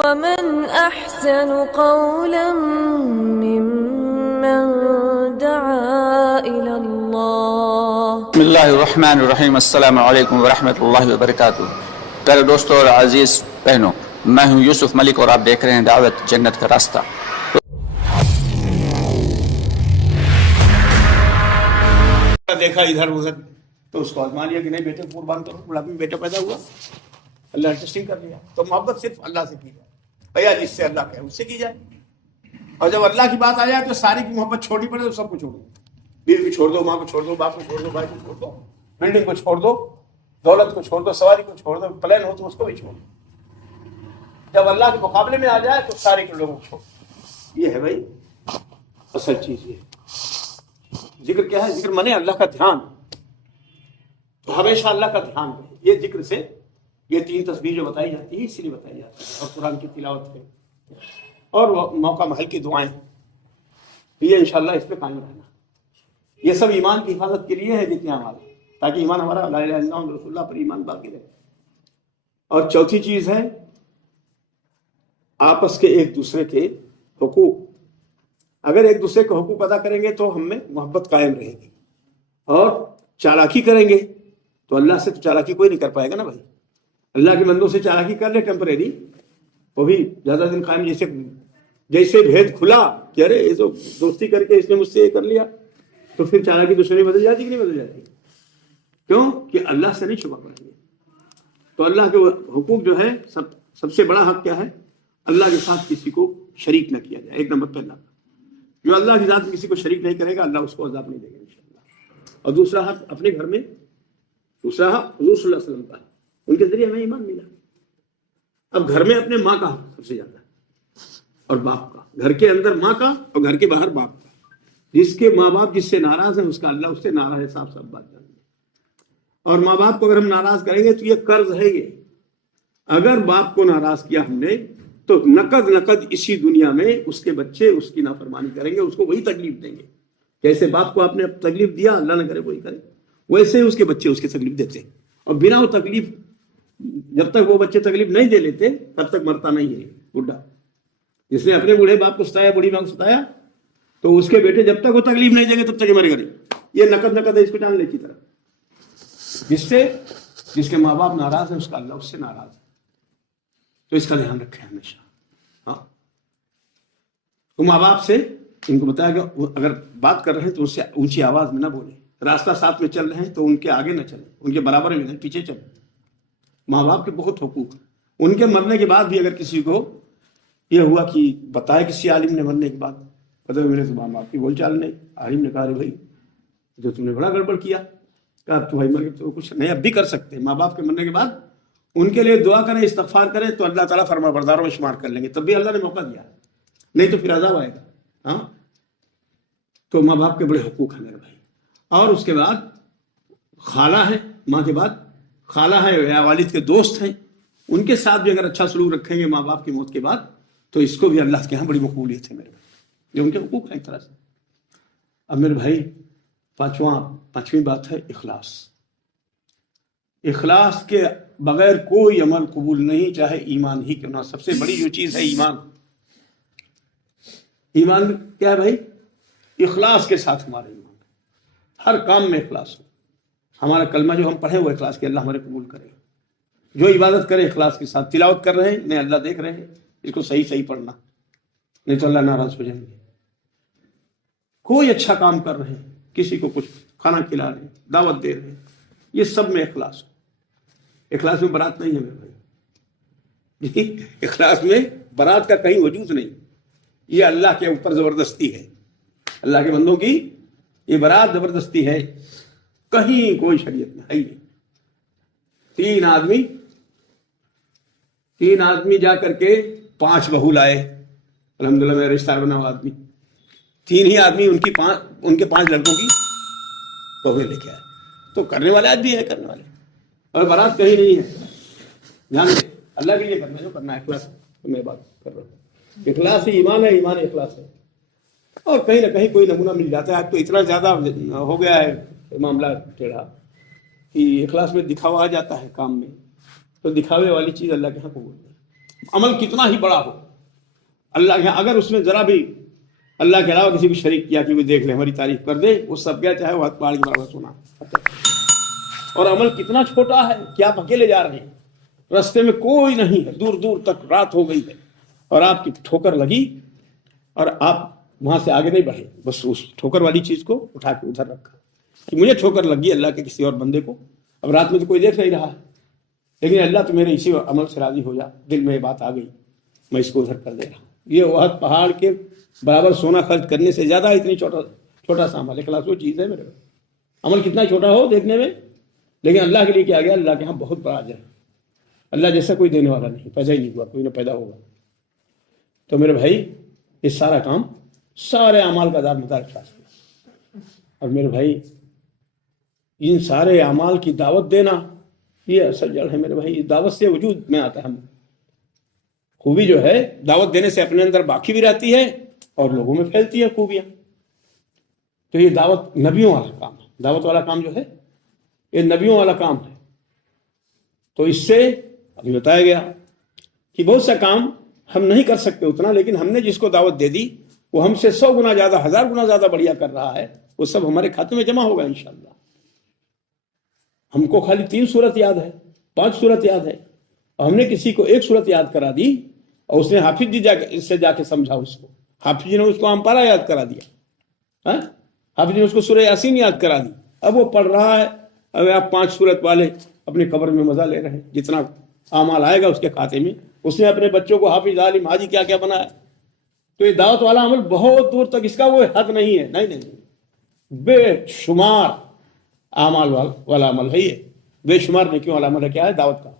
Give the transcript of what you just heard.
ومن أحسن قولا ممن دعا إلى الله. بسم اللہ الرحمن الرحیم. السلام علیکم ورحمۃ اللہ وبرکاتہ. پیارے دوستوں اور عزیز بہنوں، میں ہوں یوسف ملک اور آپ دیکھ رہے ہیں دعوت جنت کا راستہ. دیکھا ادھر ادھر تو اس کو آزما لیا کہ نہیں بیٹے قربان کرو، بڑھاپے میں بیٹا پیدا ہوا، اللہ نے ٹیسٹنگ کر لیا. تو محبت صرف اللہ سے کی جائے بھیا، جس سے اللہ کہے اس سے کی جائے. اور جب اللہ کی بات آ جائے تو ساری کی محبت چھوڑنی پڑے تو سب کو چھوڑ دو. بیوی کو چھوڑ دو، ماں کو چھوڑ دو، باپ کو چھوڑ دو، بھائی کو چھوڑ دو، بلڈنگ کو چھوڑ دو، دولت کو چھوڑ دو، سواری کو چھوڑ دو، پلین ہو تو اس کو بھی چھوڑ دو. جب اللہ کے مقابلے میں آ جائے تو سارے کے لوگوں کو چھوڑ دو. یہ ہے بھائی اصل چیز. یہ ذکر کیا ہے؟ ذکر مانے اللہ کا دھیان. تو ہمیشہ اللہ کا دھیان رہے. یہ ذکر سے یہ 3 تسبیح جو بتائی جاتی ہے اسی لیے بتائی جاتی ہے، اور قرآن کی تلاوت ہے اور موقع محل کی دعائیں، یہ انشاءاللہ اس پہ قائم رہنا. یہ سب ایمان کی حفاظت کے لیے ہے جتنے اعمال، تاکہ ایمان ہمارا لا الہ الا اللہ رسول اللہ پر ایمان باقی رہے. اور چوتھی چیز ہے آپس کے ایک دوسرے کے حقوق. اگر ایک دوسرے کے حقوق ادا کریں گے تو ہم میں محبت قائم رہے گی. اور چالاکی کریں گے تو اللہ سے تو چالاکی کوئی نہیں کر پائے گا نا بھائی. اللہ کے بندوں سے چالاکی کر لے ٹیمپریری، وہ بھی زیادہ دن قائم. جیسے بھید کھلا کہ ارے یہ تو دوستی کر کے اس نے مجھ سے یہ کر لیا، تو پھر چالاکی دشمنی بدل جاتی کہ نہیں بدل جاتی؟ کیوں کہ اللہ سے نہیں چھپا پائیں گے. تو اللہ کے حقوق جو ہے سب سے بڑا حق کیا ہے؟ اللہ کے ساتھ کسی کو شریک نہ کیا جائے. ایک نمبر پہ اللہ. جو اللہ کی ذات میں کسی کو شریک نہیں کرے گا اللہ اس کو عذاب نہیں دے گا انشاءاللہ. اور دوسرا حق اپنے گھر میں، دوسرا حق حضور صلی اللہ علیہ وسلم کا ہے، ان کے ذریعے ہمیں ایمان ملا. اب گھر میں اپنے ماں کا حق سب سے زیادہ ہے اور باپ کا. گھر کے اندر ماں کا اور گھر کے باہر باپ کا. جس کے ماں باپ جس سے ناراض ہے اس کا اللہ اس سے ناراض ہے. صاف صاف بات جانیں. اور ماں باپ کو اگر ہم ناراض کریں گے تو یہ قرض ہے. یہ اگر باپ کو ناراض کیا ہم نے تو نقد اسی دنیا میں اس کے بچے اس کی نافرمانی کریں گے، اس کو وہی تکلیف دیں گے. جیسے باپ کو آپ نے تکلیف دیا، اللہ نہ کرے وہی کرے، ویسے ہی اس کے بچے اس کی تکلیف دیتے ہیں. اور بنا وہ تکلیف، جب تک وہ بچے تکلیف نہیں دے لیتے تب تک مرتا نہیں ہے بڈھا. جس نے اپنے بوڑھے باپ کو ستایا، بوڑھی ماں کو ستایا، تو اس کے بیٹے جب تک وہ تکلیف نہیں دیں گے تب تک یہ مرے گا نہیں. یہ نقد ہے، اس کو جان لے کی طرح. جس کے ماں باپ ناراض ہیں اس کا اللہ اس سے ناراض ہے. تو اس کا دھیان رکھیں ہمیشہ. ہاں، تو ماں باپ سے ان کو بتایا کہ اگر بات کر رہے ہیں تو اس سے اونچی آواز میں نہ بولیں. راستہ ساتھ میں چل رہے ہیں تو ان کے آگے نہ چلیں، ان کے برابر میں پیچھے چلیں. ماں باپ کے بہت حقوق ہیں. ان کے مرنے کے بعد بھی اگر کسی کو یہ ہوا کہ بتائے کسی عالم نے مرنے کے بعد، پتہ میرے سے ماں باپ کی بول چال نہیں، عالم نے کہا رے بھائی جو تم نے بڑا گڑبڑ کیا، کہا تو بھائی مر کے تو کچھ نہیں اب بھی کر سکتے ہیں. ماں باپ کے مرنے کے بعد ان کے لیے دعا کریں، استغفار کریں تو اللہ تعالیٰ فرما برداروں میں شمار کر لیں گے. تب بھی اللہ نے موقع دیا، نہیں تو پھر عذاب آئے گا. ہاں، تو ماں باپ کے بڑے حقوق ہیں میرے بھائی. اور اس کے بعد خالہ ہے، ماں کے بعد خالہ ہے یا والد کے دوست ہیں، ان کے ساتھ بھی اگر اچھا سلوک رکھیں گے ماں باپ کی موت کے بعد تو اس کو بھی اللہ کے یہاں بڑی مقبولیت ہے میرے بھائی. یہ ان کے حقوق ہیں ایک طرح سے. اب میرے بھائی پانچویں بات ہے اخلاص. اخلاص کے بغیر کوئی عمل قبول نہیں، چاہے ایمان ہی کیوں نہ. سب سے بڑی جو چیز ہے ایمان. ایمان کیا ہے بھائی؟ اخلاص کے ساتھ ہمارا ایمان، ہر کام میں اخلاص ہو. ہمارا کلمہ جو ہم پڑھیں وہ اخلاص کے اللہ ہمارے قبول کرے. جو عبادت کرے اخلاص کے ساتھ. تلاوت کر رہے ہیں نہیں اللہ دیکھ رہے ہیں، اس کو صحیح پڑھنا، نہیں تو اللہ ناراض ہو جائیں گے. کوئی اچھا کام کر رہے ہیں، کسی کو کچھ کھانا کھلا رہے ہیں، دعوت دے رہے ہیں، یہ سب میں اخلاص ہو. اخلاص میں برات نہیں ہے میرے بھائی. اخلاص میں برات کا کہیں وجود نہیں. یہ اللہ کے اوپر زبردستی ہے. اللہ کے بندوں کی یہ برات زبردستی ہے، کہیں کوئی شریعت میں ہے ہی نہیں. تین آدمی جا کر کے 5 بہو لائے. الحمدللہ میرا رشتہ بنا ہوا آدمی، 3 ہی آدمی ان کے 5 لڑکوں کی بہویں لے کے آئے. تو کرنے والے آدمی ہے کرنے والے، اور برات کہیں نہیں ہے. دھیان دے، اللہ کے لیے کرنا جو کرنا ہے اخلاص. میں بات کر رہا ہوں اخلاص ہی ایمان ہے، ایمان اخلاص ہے. اور کہیں نہ کہیں کوئی نمونہ مل جاتا ہے. اب تو اتنا زیادہ ہو گیا ہے معاملہ ٹیڑھا کہ اخلاص میں دکھاوا آ جاتا ہے کام میں. تو دکھاوے والی چیز اللہ کے یہاں قبول نہیں. عمل کتنا ہی بڑا ہو، اللہ کے اگر اس نے ذرا بھی اللہ کے علاوہ کسی کو شریک کیا کہ وہ دیکھ لے ہماری تعریف کر دے، وہ سب کیا چاہے وہ ہاتھ پہاڑ کے برابر سونا۔ اور عمل کتنا چھوٹا ہے کہ آپ اکیلے جا رہے ہیں، راستے میں کوئی نہیں ہے، دور دور تک رات ہو گئی ہے اور آپ کی ٹھوکر لگی اور آپ وہاں سے آگے نہیں بڑھے، بس اس ٹھوکر والی چیز کو اٹھا کے ادھر رکھا کہ مجھے ٹھوکر لگی اللہ کے کسی اور بندے کو، اب رات میں تو کوئی دیکھ نہیں رہا ہے، لیکن اللہ تو میرے اسی عمل سے راضی ہو جا، دل میں یہ بات آ گئی، میں اس کو ادھر کر دے رہا ہوں۔ یہ احد پہاڑ کے برابر سونا خرچ کرنے سے زیادہ اتنی چھوٹا سا عمل، اخلاص وہ چیز ہے میرے عمل کتنا چھوٹا ہو دیکھنے میں، لیکن اللہ کے لیے کیا گیا، اللہ کے ہاں بہت بڑا اجر ہے۔ اللہ جیسا کوئی دینے والا نہیں، پیدا ہی نہیں ہوا، کوئی نہ پیدا ہوگا۔ تو میرے بھائی یہ سارا کام سارے اعمال کا دار مدار اخلاص ہے، اور میرے بھائی ان سارے اعمال کی دعوت دینا یہ اصل جڑ ہے میرے بھائی، یہ دعوت سے وجود میں آتا ہے۔ ہم خوبی جو ہے دعوت دینے سے اپنے اندر باقی بھی رہتی ہے اور لوگوں میں پھیلتی ہے خوبیاں۔ تو یہ دعوت نبیوں والا کام ہے، دعوت والا کام جو ہے یہ نبیوں والا کام ہے۔ تو اس سے ابھی بتایا گیا کہ بہت سا کام ہم نہیں کر سکتے اتنا، لیکن ہم نے جس کو دعوت دے دی وہ ہم سے 100 گنا زیادہ، 1000 گنا زیادہ بڑھیا کر رہا ہے، وہ سب ہمارے کھاتے میں جمع ہوگا انشاءاللہ۔ ہم کو خالی 3 سورت یاد ہے، 5 سورت یاد ہے، اور ہم نے کسی کو 1 سورت یاد کرا دی اور اس نے حافظ جی جا کے سمجھا، اس کو حافظ جی نے اس کو امپارا یاد کرا دیا، حافظ جی نے اس کو سورہ یاسین یاد کرا دی، اب وہ پڑھ رہا ہے، اب آپ 5 سورت والے اپنے قبر میں مزہ لے رہے ہیں، جتنا اعمال آئے گا اس کے کھاتے میں۔ اس نے اپنے بچوں کو حافظ، عالم، حاجی کیا کیا بنایا۔ تو یہ دعوت والا عمل بہت دور تک اس کا وہ حد نہیں ہے، نہیں، بے شمار اعمال والا عمل ہے، یہ بے شمار نیکیوں والا عمل ہے۔ کیا ہے؟ دعوت کا۔